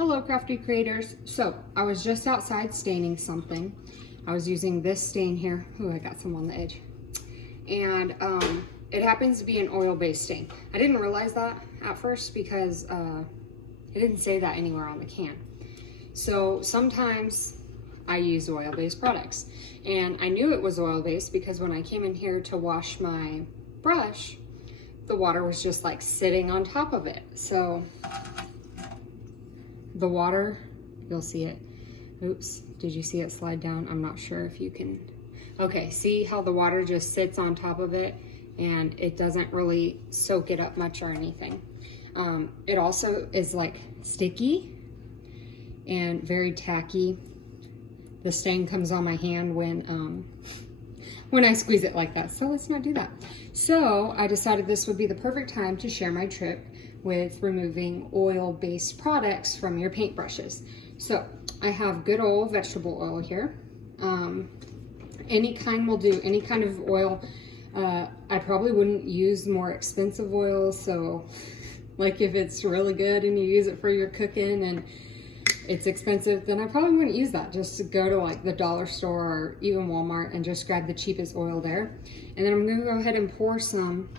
Hello crafty creators. So I was just outside staining something. I was using this stain here. Oh, I got some on the edge. And it happens to be an oil-based stain. I didn't realize that at first because it didn't say that anywhere on the can. So sometimes I use oil-based products. And I knew it was oil-based because when I came in here to wash my brush, the water was just like sitting on top of it. So the water, you'll see it. Oops, did you see it slide down? I'm not sure if you can. Okay, see how the water just sits on top of it and it doesn't really soak it up much or anything. It also is like sticky and very tacky. The stain comes on my hand when I squeeze it like that, so let's not do that. So I decided this would be the perfect time to share my trip with removing oil-based products from your paintbrushes. So I have good old vegetable oil here. Any kind will do, any kind of oil. I probably wouldn't use more expensive oils, so like if it's really good and you use it for your cooking and it's expensive, then I probably wouldn't use that. Just to go to like the dollar store or even Walmart and just grab the cheapest oil there. And then I'm gonna go ahead and pour some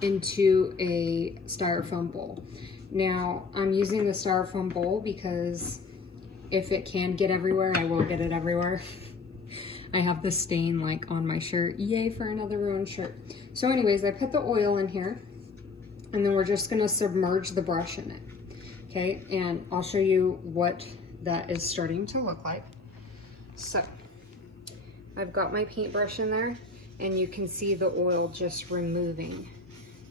into a styrofoam bowl. Now I'm using the styrofoam bowl because if it can get everywhere, I will get it everywhere. I have the stain like on my shirt. Yay for another ruined shirt. So anyways, I put the oil in here and then we're just gonna submerge the brush in it. Okay, and I'll show you what that is starting to look like. So I've got my paintbrush in there and you can see the oil just removing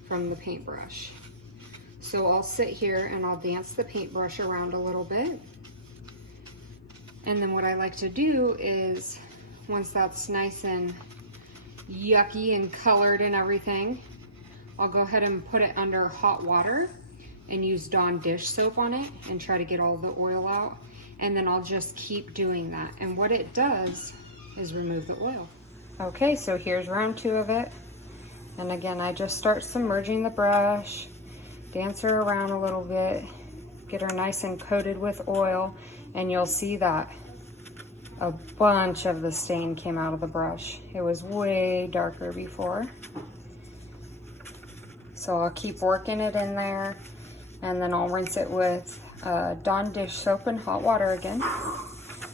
from the paintbrush. So I'll sit here and I'll dance the paintbrush around a little bit. And then what I like to do is, once that's nice and yucky and colored and everything, I'll go ahead and put it under hot water and use Dawn dish soap on it and try to get all the oil out. And then I'll just keep doing that. And what it does is remove the oil. Okay, so here's round 2 of it. And again, I just start submerging the brush, dance her around a little bit, get her nice and coated with oil, and you'll see that a bunch of the stain came out of the brush. It was way darker before. So I'll keep working it in there, and then I'll rinse it with Dawn dish soap and hot water again,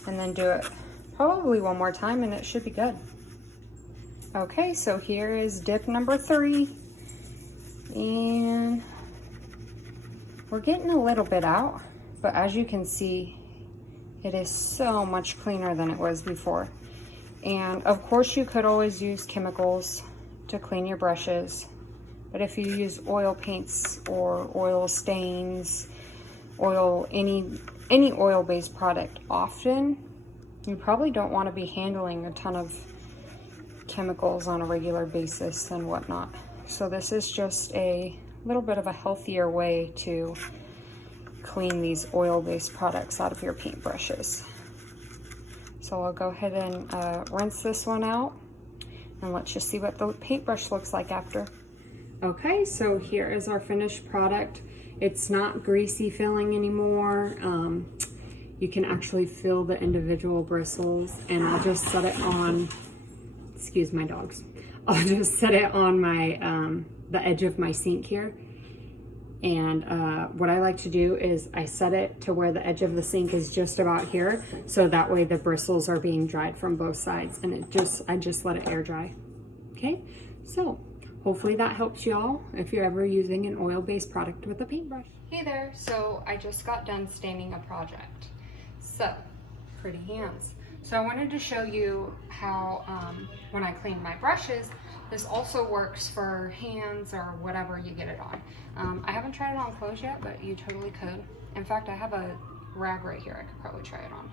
and then do it probably one more time and it should be good. Okay, so here is dip number 3, and we're getting a little bit out, but as you can see, it is so much cleaner than it was before. And of course you could always use chemicals to clean your brushes, but if you use oil paints or oil stains, any oil-based product often, you probably don't want to be handling a ton of chemicals on a regular basis and whatnot. So this is just a little bit of a healthier way to clean these oil-based products out of your paintbrushes. So I'll go ahead and rinse this one out, and let's just see what the paintbrush looks like after. Okay, so here is our finished product. It's not greasy feeling anymore. You can actually feel the individual bristles, and I'll just set it on, excuse my dogs. I'll just set it on my the edge of my sink here. And what I like to do is I set it to where the edge of the sink is just about here, so that way the bristles are being dried from both sides, and I just let it air dry. Okay, so hopefully that helps y'all if you're ever using an oil-based product with a paintbrush. Hey there, so I just got done staining a project. So, pretty hands. So I wanted to show you how when I clean my brushes, this also works for hands or whatever you get it on. I haven't tried it on clothes yet, but you totally could. In fact, I have a rag right here I could probably try it on.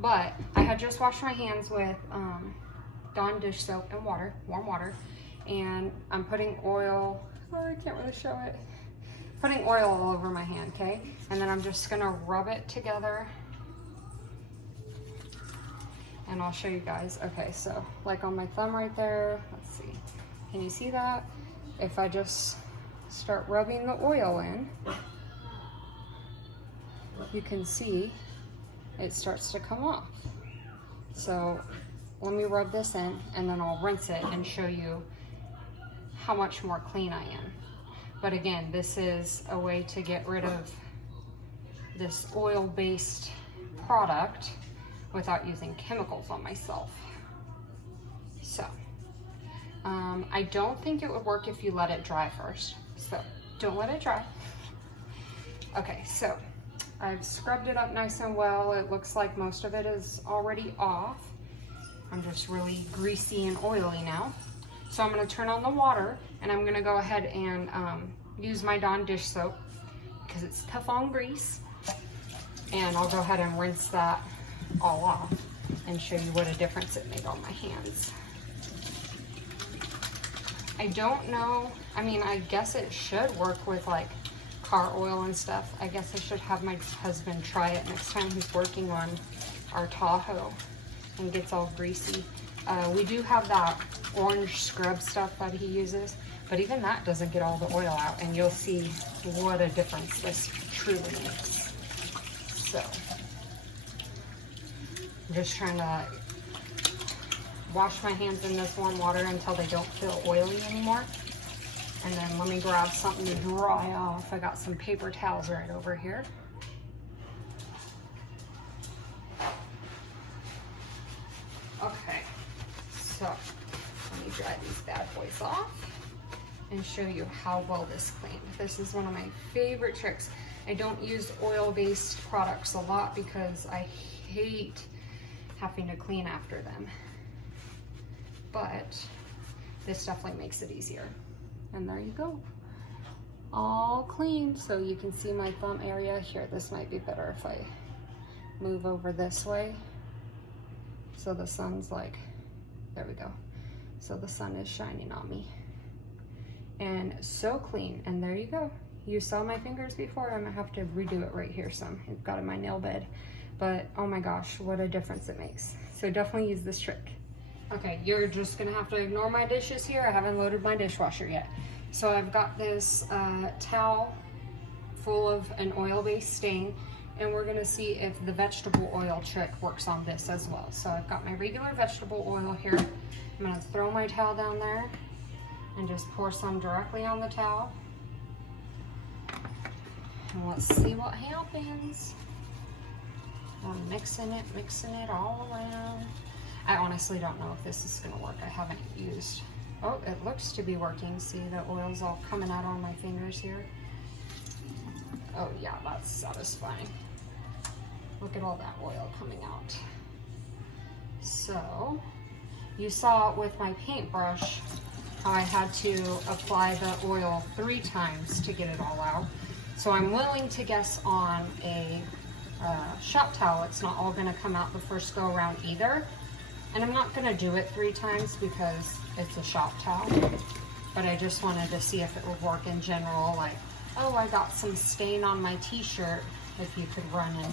But I had just washed my hands with Dawn dish soap and water, warm water, and I'm putting oil, oh, I can't really show it, putting oil all over my hand, okay? And then I'm just gonna rub it together, and I'll show you guys. Okay, so like on my thumb right there, let's see, can you see that? If I just start rubbing the oil in, you can see it starts to come off. So let me rub this in and then I'll rinse it and show you how much more clean I am. But again, this is a way to get rid of this oil-based product without using chemicals on myself. So, I don't think it would work if you let it dry first. So, don't let it dry. Okay, so I've scrubbed it up nice and well. It looks like most of it is already off. I'm just really greasy and oily now. So I'm gonna turn on the water and I'm gonna go ahead and use my Dawn dish soap because it's tough on grease. And I'll go ahead and rinse that all off and show you what a difference it made on my hands. I don't know, I mean, I guess it should work with like car oil and stuff. I guess I should have my husband try it next time he's working on our Tahoe and gets all greasy. We do have that orange scrub stuff that he uses, but even that doesn't get all the oil out, and you'll see what a difference this truly makes. So, I'm just trying to wash my hands in this warm water until they don't feel oily anymore. And then let me grab something to dry off. I got some paper towels right over here. Okay, so let me dry these bad boys off and show you how well this cleaned. This is one of my favorite tricks. I don't use oil-based products a lot because I hate having to clean after them. But this definitely makes it easier. And there you go. All clean. So you can see my thumb area here. This might be better if I move over this way. So the sun's like, there we go. So the sun is shining on me. And so clean. And there you go. You saw my fingers before. I'm gonna have to redo it right here some. I've got it in my nail bed. But oh my gosh, what a difference it makes. So definitely use this trick. Okay, you're just gonna have to ignore my dishes here. I haven't loaded my dishwasher yet. So I've got this towel full of an oil-based stain, and we're gonna see if the vegetable oil trick works on this as well. So I've got my regular vegetable oil here. I'm gonna throw my towel down there and just pour some directly on the towel. And let's see what happens. I'm mixing it all around. I honestly don't know if this is gonna work. I haven't used, oh, it looks to be working. See, the oil's all coming out on my fingers here. Oh yeah, that's satisfying. Look at all that oil coming out. So, you saw with my paintbrush how I had to apply the oil 3 times to get it all out. So I'm willing to guess on a shop towel, it's not all gonna come out the first go around either. And I'm not gonna do it 3 times because it's a shop towel, but I just wanted to see if it would work in general, like, oh, I got some stain on my t-shirt, if you could run and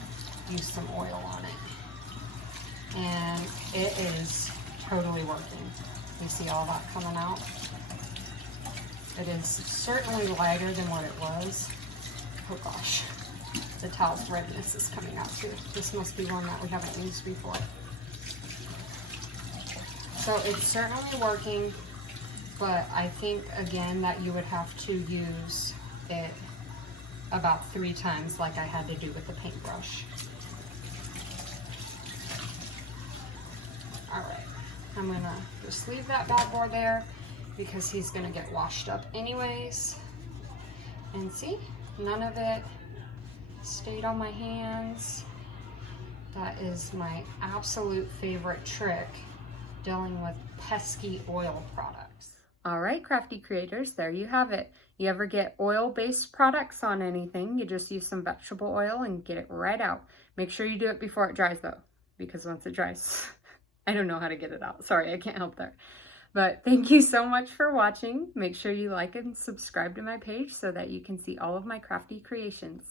use some oil on it. And it is totally working. You see all that coming out? It is certainly lighter than what it was. Oh gosh, the towel's redness is coming out too. This must be one that we haven't used before. So it's certainly working, but I think again that you would have to use it about 3 times like I had to do with the paintbrush. All right, I'm gonna just leave that bad boy there because he's gonna get washed up anyways. And see, none of it stayed on my hands. That is my absolute favorite trick, dealing with pesky oil products. All right, crafty creators, there you have it. You ever get oil-based products on anything, you just use some vegetable oil and get it right out. Make sure you do it before it dries though, because once it dries, I don't know how to get it out. Sorry, I can't help there. But thank you so much for watching. Make sure you like and subscribe to my page so that you can see all of my crafty creations.